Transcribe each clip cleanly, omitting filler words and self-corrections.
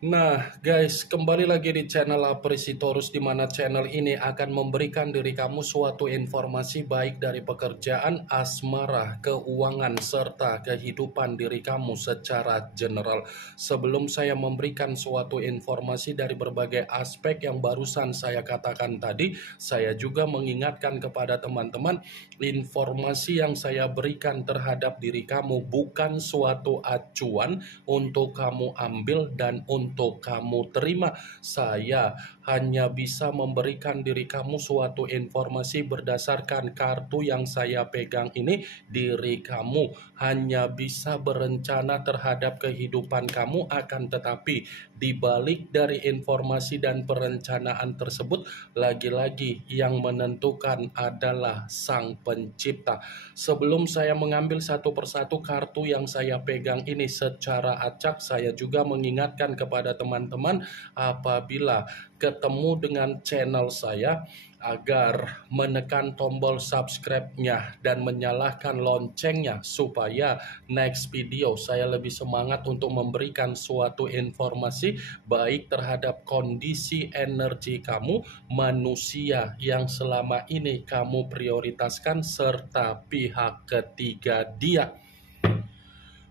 Nah guys, kembali lagi di channel Apresitorus, di mana channel ini akan memberikan diri kamu suatu informasi baik dari pekerjaan, asmara, keuangan, serta kehidupan diri kamu secara general. Sebelum saya memberikan suatu informasi dari berbagai aspek yang barusan saya katakan tadi, saya juga mengingatkan kepada teman-teman, informasi yang saya berikan terhadap diri kamu bukan suatu acuan untuk kamu ambil dan untuk kamu terima. Saya hanya bisa memberikan diri kamu suatu informasi berdasarkan kartu yang saya pegang ini. Diri kamu hanya bisa berencana terhadap kehidupan kamu, akan tetapi di balik dari informasi dan perencanaan tersebut, lagi-lagi yang menentukan adalah Sang Pencipta. Sebelum saya mengambil satu persatu kartu yang saya pegang ini secara acak, saya juga mengingatkan kepada teman-teman apabila ketemu dengan channel saya agar menekan tombol subscribe-nya dan menyalakan loncengnya supaya next video saya lebih semangat untuk memberikan suatu informasi baik terhadap kondisi energi kamu, manusia yang selama ini kamu prioritaskan, serta pihak ketiga dia.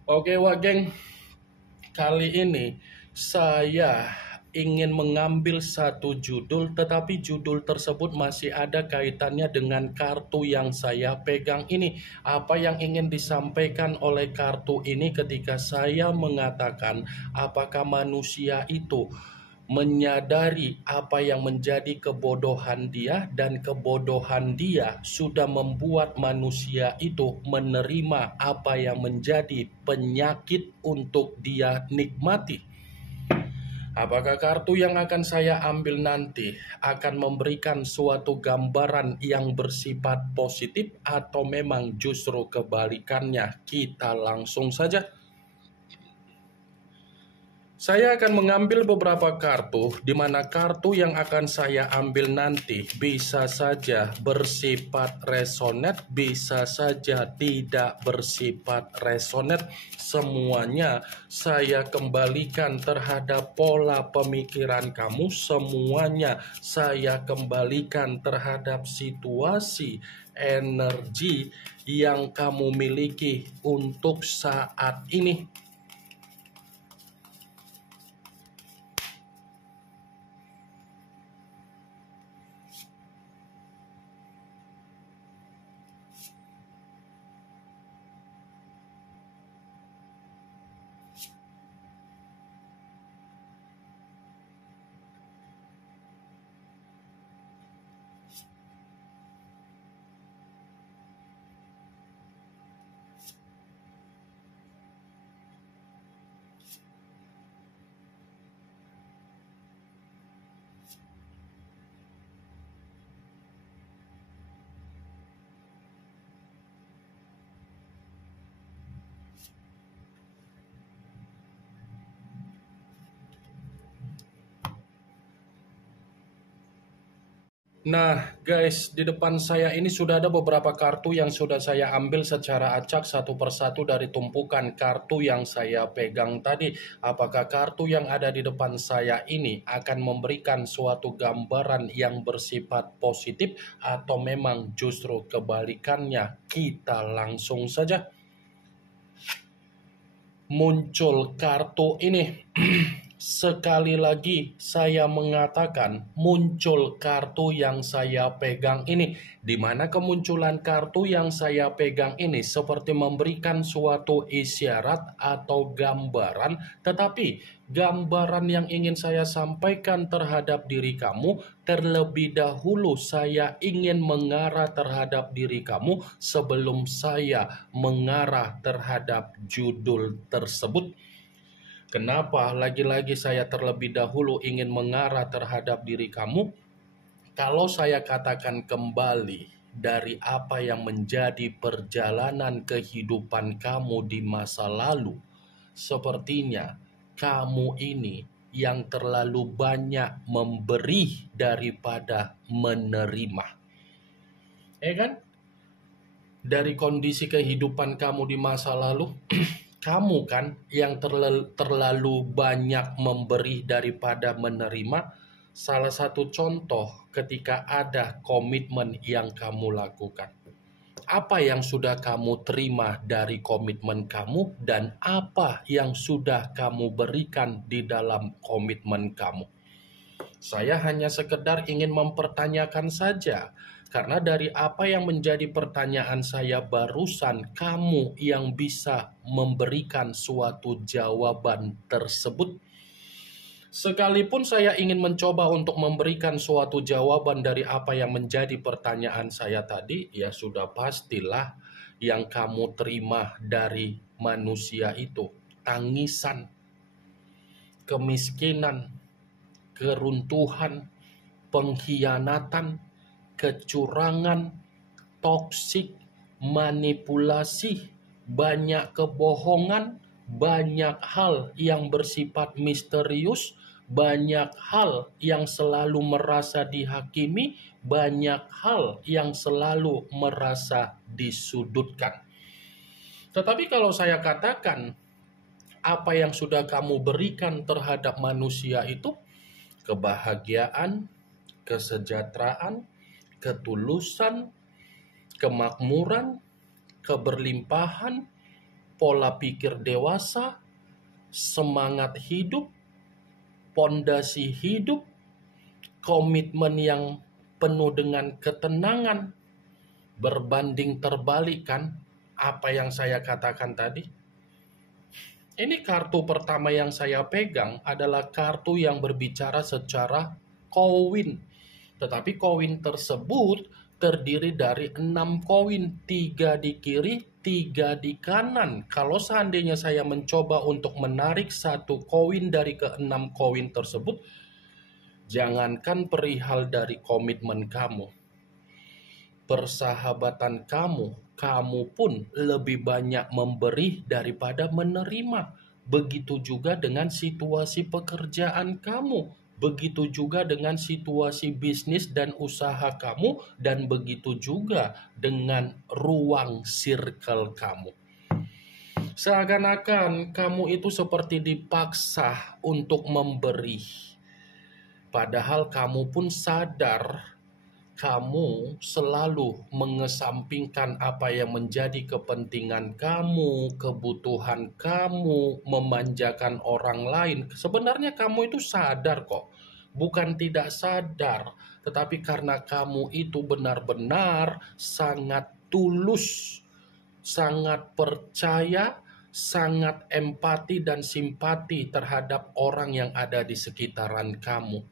Oke geng, kali ini saya ingin mengambil satu judul, tetapi judul tersebut masih ada kaitannya dengan kartu yang saya pegang ini. Apa yang ingin disampaikan oleh kartu ini ketika saya mengatakan apakah manusia itu menyadari apa yang menjadi kebodohan dia, dan kebodohan dia sudah membuat manusia itu menerima apa yang menjadi penyakit untuk dia nikmati. Apakah kartu yang akan saya ambil nanti akan memberikan suatu gambaran yang bersifat positif atau memang justru kebalikannya? Kita langsung saja. Saya akan mengambil beberapa kartu, di mana kartu yang akan saya ambil nanti bisa saja bersifat resonate, bisa saja tidak bersifat resonate. Semuanya saya kembalikan terhadap pola pemikiran kamu, semuanya saya kembalikan terhadap situasi energi yang kamu miliki untuk saat ini. Nah guys, di depan saya ini sudah ada beberapa kartu yang sudah saya ambil secara acak satu persatu dari tumpukan kartu yang saya pegang tadi. Apakah kartu yang ada di depan saya ini akan memberikan suatu gambaran yang bersifat positif atau memang justru kebalikannya? Kita langsung saja. Muncul kartu ini. Sekali lagi saya mengatakan muncul kartu yang saya pegang ini, di mana kemunculan kartu yang saya pegang ini seperti memberikan suatu isyarat atau gambaran, tetapi gambaran yang ingin saya sampaikan terhadap diri kamu, terlebih dahulu saya ingin mengarah terhadap diri kamu sebelum saya mengarah terhadap judul tersebut. Kenapa lagi-lagi saya terlebih dahulu ingin mengarah terhadap diri kamu? Kalau saya katakan kembali dari apa yang menjadi perjalanan kehidupan kamu di masa lalu, sepertinya kamu ini yang terlalu banyak memberi daripada menerima. Kan? Dari kondisi kehidupan kamu di masa lalu, Kamu kan yang terlalu banyak memberi daripada menerima. Salah satu contoh ketika ada komitmen yang kamu lakukan. Apa yang sudah kamu terima dari komitmen kamu dan apa yang sudah kamu berikan di dalam komitmen kamu. Saya hanya sekedar ingin mempertanyakan saja, karena dari apa yang menjadi pertanyaan saya barusan, kamu yang bisa memberikan suatu jawaban tersebut. Sekalipun saya ingin mencoba untuk memberikan suatu jawaban dari apa yang menjadi pertanyaan saya tadi, ya sudah pastilah yang kamu terima dari manusia itu tangisan, kemiskinan, keruntuhan, pengkhianatan, kecurangan, toksik, manipulasi, banyak kebohongan, banyak hal yang bersifat misterius, banyak hal yang selalu merasa dihakimi, banyak hal yang selalu merasa disudutkan. Tetapi kalau saya katakan apa yang sudah kamu berikan terhadap manusia itu, kebahagiaan, kesejahteraan, ketulusan, kemakmuran, keberlimpahan, pola pikir dewasa, semangat hidup, pondasi hidup, komitmen yang penuh dengan ketenangan, berbanding terbalik kan apa yang saya katakan tadi. Ini kartu pertama yang saya pegang adalah kartu yang berbicara secara koin. Tetapi koin tersebut terdiri dari 6 koin, 3 di kiri, 3 di kanan. Kalau seandainya saya mencoba untuk menarik satu koin dari ke-6 koin tersebut, jangankan perihal dari komitmen kamu, persahabatan kamu pun lebih banyak memberi daripada menerima. Begitu juga dengan situasi pekerjaan kamu. Begitu juga dengan situasi bisnis dan usaha kamu, dan begitu juga dengan ruang circle kamu. Seakan-akan kamu itu seperti dipaksa untuk memberi. Padahal kamu pun sadar kamu selalu mengesampingkan apa yang menjadi kepentingan kamu, kebutuhan kamu, memanjakan orang lain. Sebenarnya kamu itu sadar kok, bukan tidak sadar, tetapi karena kamu itu benar-benar sangat tulus, sangat percaya, sangat empati dan simpati terhadap orang yang ada di sekitaran kamu.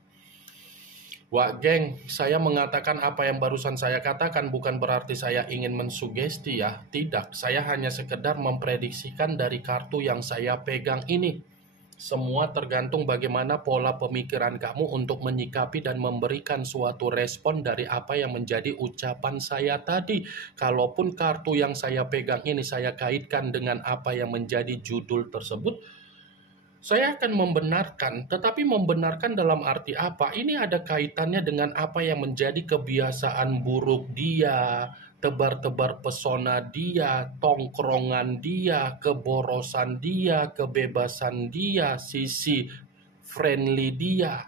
Wah geng, saya mengatakan apa yang barusan saya katakan bukan berarti saya ingin mensugesti ya. Tidak, saya hanya sekedar memprediksikan dari kartu yang saya pegang ini. Semua tergantung bagaimana pola pemikiran kamu untuk menyikapi dan memberikan suatu respon dari apa yang menjadi ucapan saya tadi. Kalaupun kartu yang saya pegang ini saya kaitkan dengan apa yang menjadi judul tersebut, saya akan membenarkan, tetapi membenarkan dalam arti apa? Ini ada kaitannya dengan apa yang menjadi kebiasaan buruk dia, tebar-tebar pesona dia, tongkrongan dia, keborosan dia, kebebasan dia, sisi friendly dia.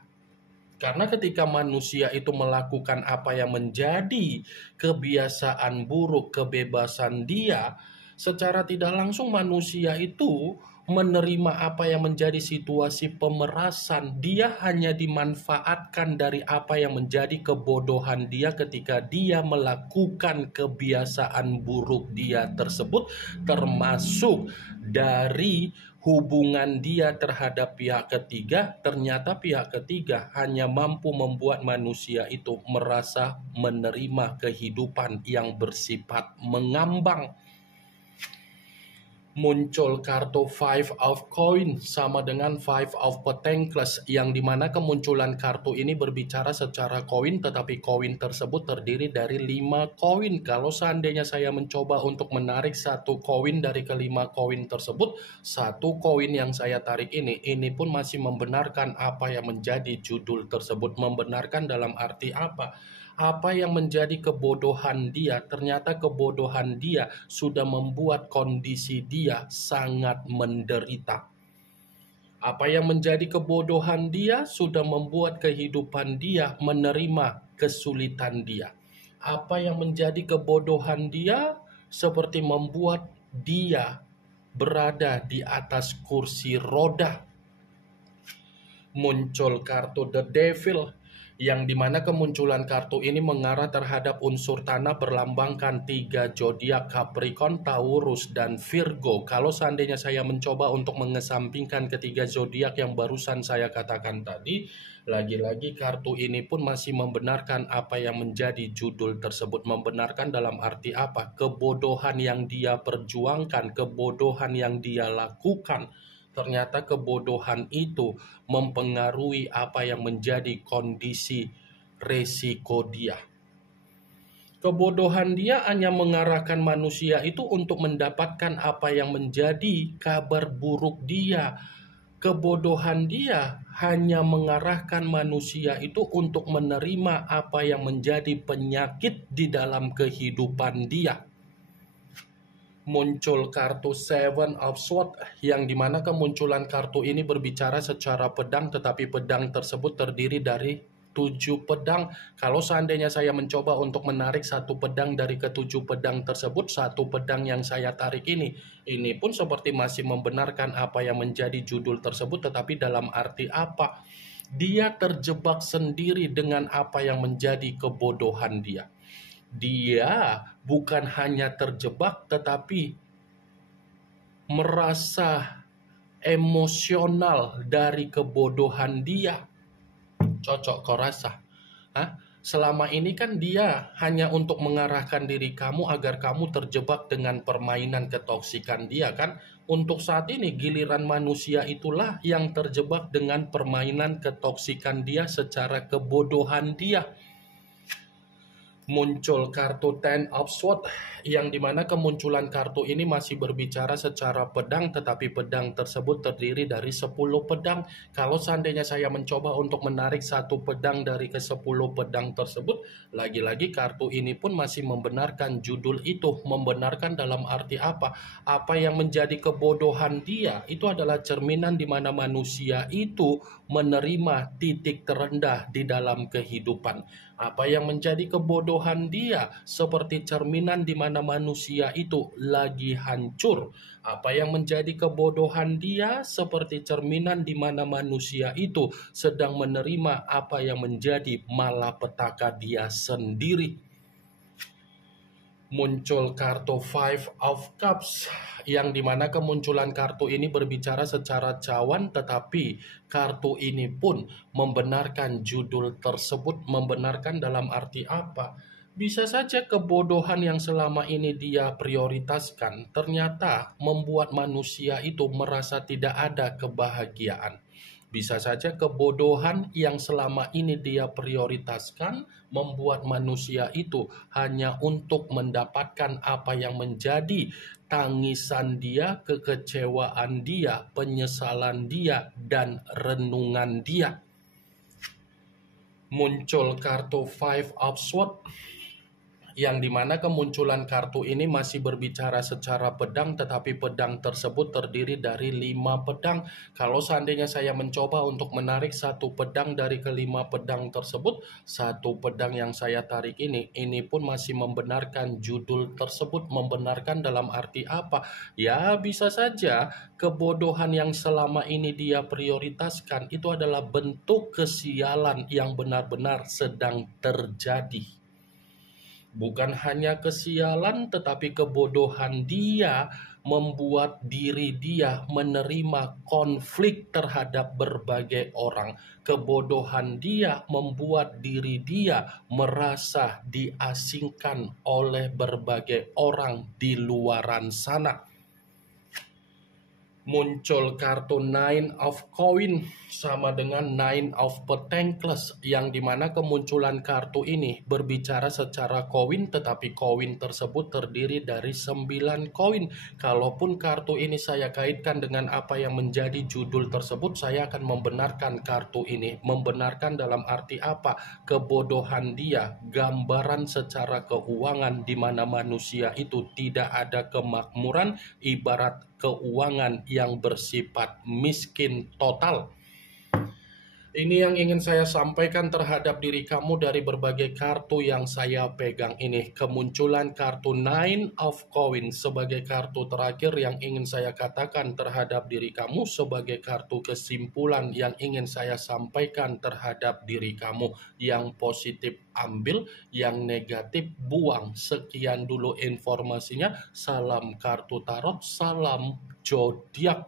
Karena ketika manusia itu melakukan apa yang menjadi kebiasaan buruk, kebebasan dia, secara tidak langsung manusia itu menerima apa yang menjadi situasi pemerasan. Dia hanya dimanfaatkan dari apa yang menjadi kebodohan dia ketika dia melakukan kebiasaan buruk dia tersebut, termasuk dari hubungan dia terhadap pihak ketiga. Ternyata pihak ketiga hanya mampu membuat manusia itu merasa menerima kehidupan yang bersifat mengambang. Muncul kartu Five of Coin sama dengan Five of Pentacles, yang dimana kemunculan kartu ini berbicara secara koin, tetapi koin tersebut terdiri dari 5 koin. Kalau seandainya saya mencoba untuk menarik satu koin dari kelima koin tersebut, satu koin yang saya tarik ini pun masih membenarkan apa yang menjadi judul tersebut. Membenarkan dalam arti apa? Apa yang menjadi kebodohan dia? Ternyata kebodohan dia sudah membuat kondisi dia sangat menderita. Apa yang menjadi kebodohan dia sudah membuat kehidupan dia menerima kesulitan dia. Apa yang menjadi kebodohan dia seperti membuat dia berada di atas kursi roda. Muncul kartu The Devil, yang dimana kemunculan kartu ini mengarah terhadap unsur tanah berlambangkan 3 zodiak Capricorn, Taurus, dan Virgo. Kalau seandainya saya mencoba untuk mengesampingkan ketiga zodiak yang barusan saya katakan tadi, lagi-lagi kartu ini pun masih membenarkan apa yang menjadi judul tersebut. Membenarkan dalam arti apa? Kebodohan yang dia perjuangkan, kebodohan yang dia lakukan, ternyata kebodohan itu mempengaruhi apa yang menjadi kondisi resiko dia. Kebodohan dia hanya mengarahkan manusia itu untuk mendapatkan apa yang menjadi kabar buruk dia. Kebodohan dia hanya mengarahkan manusia itu untuk menerima apa yang menjadi penyakit di dalam kehidupan dia. Muncul kartu Seven of Swords, yang dimana kemunculan kartu ini berbicara secara pedang, tetapi pedang tersebut terdiri dari 7 pedang. Kalau seandainya saya mencoba untuk menarik satu pedang dari ke-7 pedang tersebut, satu pedang yang saya tarik ini pun seperti masih membenarkan apa yang menjadi judul tersebut, tetapi dalam arti apa? Dia terjebak sendiri dengan apa yang menjadi kebodohan dia. Dia bukan hanya terjebak tetapi merasa emosional dari kebodohan dia. Cocok kau rasa? Hah? Selama ini kan dia hanya untuk mengarahkan diri kamu agar kamu terjebak dengan permainan ketoksikan dia kan? Untuk saat ini giliran manusia itulah yang terjebak dengan permainan ketoksikan dia secara kebodohan dia. Muncul kartu Ten of Swords, yang dimana kemunculan kartu ini masih berbicara secara pedang, tetapi pedang tersebut terdiri dari 10 pedang. Kalau seandainya saya mencoba untuk menarik satu pedang dari ke-10 pedang tersebut, lagi-lagi kartu ini pun masih membenarkan judul itu. Membenarkan dalam arti apa? Apa yang menjadi kebodohan dia itu adalah cerminan di mana manusia itu menerima titik terendah di dalam kehidupan. Apa yang menjadi kebodohan dia seperti cerminan di mana manusia itu lagi hancur. Apa yang menjadi kebodohan dia seperti cerminan di mana manusia itu sedang menerima apa yang menjadi malapetaka dia sendiri. Muncul kartu Five of Cups, yang dimana kemunculan kartu ini berbicara secara cawan, tetapi kartu ini pun membenarkan judul tersebut. Membenarkan dalam arti apa? Bisa saja kebodohan yang selama ini dia prioritaskan ternyata membuat manusia itu merasa tidak ada kebahagiaan. Bisa saja kebodohan yang selama ini dia prioritaskan membuat manusia itu hanya untuk mendapatkan apa yang menjadi tangisan dia, kekecewaan dia, penyesalan dia, dan renungan dia. Muncul kartu Five of Swords, yang dimana kemunculan kartu ini masih berbicara secara pedang, tetapi pedang tersebut terdiri dari 5 pedang. Kalau seandainya saya mencoba untuk menarik satu pedang dari ke-5 pedang tersebut, satu pedang yang saya tarik ini pun masih membenarkan judul tersebut. Membenarkan dalam arti apa? Ya bisa saja kebodohan yang selama ini dia prioritaskan itu adalah bentuk kesialan yang benar-benar sedang terjadi. Bukan hanya kesialan, tetapi kebodohan dia membuat diri dia menerima konflik terhadap berbagai orang. Kebodohan dia membuat diri dia merasa diasingkan oleh berbagai orang di luaran sana. muncul kartu Nine of Coin sama dengan Nine of Pentacles, yang dimana kemunculan kartu ini berbicara secara koin, tetapi koin tersebut terdiri dari 9 koin. Kalaupun kartu ini saya kaitkan dengan apa yang menjadi judul tersebut, saya akan membenarkan kartu ini. Membenarkan dalam arti apa? Kebodohan dia, gambaran secara keuangan di mana manusia itu tidak ada kemakmuran, ibarat keuangan yang bersifat miskin total. Ini yang ingin saya sampaikan terhadap diri kamu dari berbagai kartu yang saya pegang ini. Kemunculan kartu Nine of Coin sebagai kartu terakhir yang ingin saya katakan terhadap diri kamu, sebagai kartu kesimpulan yang ingin saya sampaikan terhadap diri kamu. Yang positif ambil, yang negatif buang. Sekian dulu informasinya. Salam kartu tarot, salam zodiak.